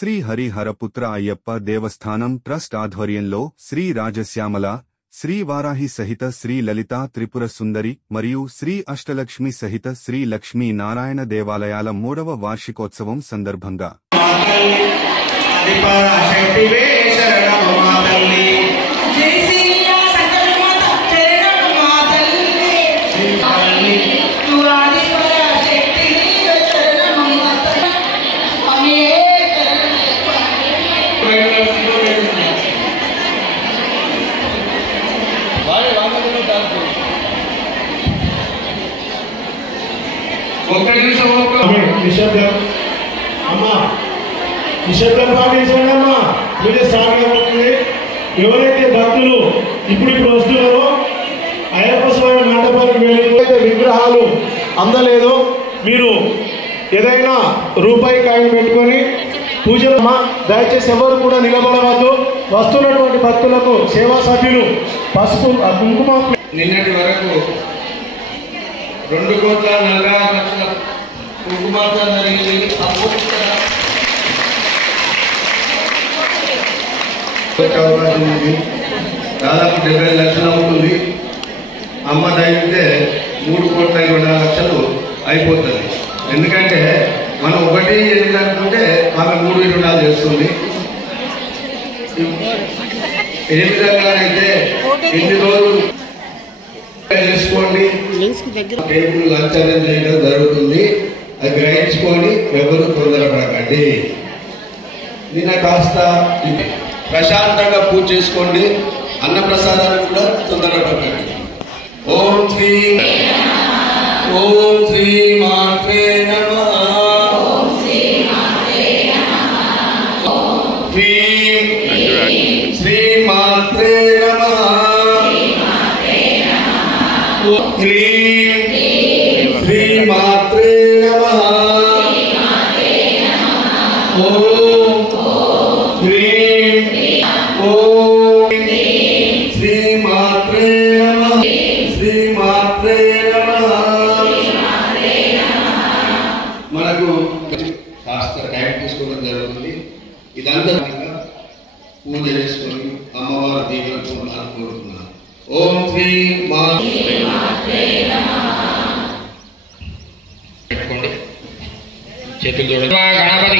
శ్రీ హరిహరపుత్ర అయ్యప్ప దేవస్థానం trust ఆధ్వర్యంలో శ్రీ రాజశ్యామల, శ్రీ వారాహి సహిత శ్రీ లలితా త్రిపుర సుందరి మరియు శ్రీ అష్టలక్ష్మి సహిత శ్రీ లక్ష్మీ నారాయణ దేవాలయాల 3వ వార్షికోత్సవం సందర్భంగా నిశ్శబ్దం పాటించండి అమ్మా. పూజ స్టార్ట్ అవుతుంది. ఎవరైతే భక్తులు ఇప్పుడు వస్తున్నారో అయ్యప్ప స్వామి మండపానికి వెళ్ళిపోతే విగ్రహాలు అందలేదు, మీరు ఏదైనా రూపాయి కాయిన్ పెట్టుకొని పూజలు దయచేసి ఎవరు కూడా నిలబడవద్దు. వస్తున్నటువంటి భక్తులకు సేవా సభ్యులు పసుపు కుంకుమ నిన్నటి వరకు 2,40,00,000 కుంకుమార్చన జరిగింది. అవకాశం ఉంది. దాదాపు 70 లక్షలు అవుతుంది. అమ్మ దయచేస్తే 3,20,00,000 అయిపోతుంది. ఎందుకంటే మనం 1,8 అనుకుంటే ఆమె 3,20 చేస్తుంది. ఏ విధంగానైతే ఎన్ని రోజులు చేసుకోండి, టేబుల్ లంచ్ అనేది చేయడం జరుగుతుంది. అది గ్రహించుకొని ఎవరు తొందరపడకండి. నిన్న కాస్త ప్రశాంతంగా పూజ చేసుకోండి. అన్న ప్రసాదాన్ని కూడా తొందరపడకండి. ఓం శ్రీ మాత్రే నమః. శ్రీ మాత్రే నమః. శ్రీ మాత్రే నమః. ఓం శ్రీ మాత్రే నమః. శ్రీ మాత్రే నమః. మనకు కాస్త టైం తీసుకోవడం జరుగుతుంది. ఇదంతా పూజ చేసుకొని అమ్మవారి దీవెన పొందాలని కోరుతున్నాను. ఓం శ్రీ మాత్రే నమః. చేతులు గణపతి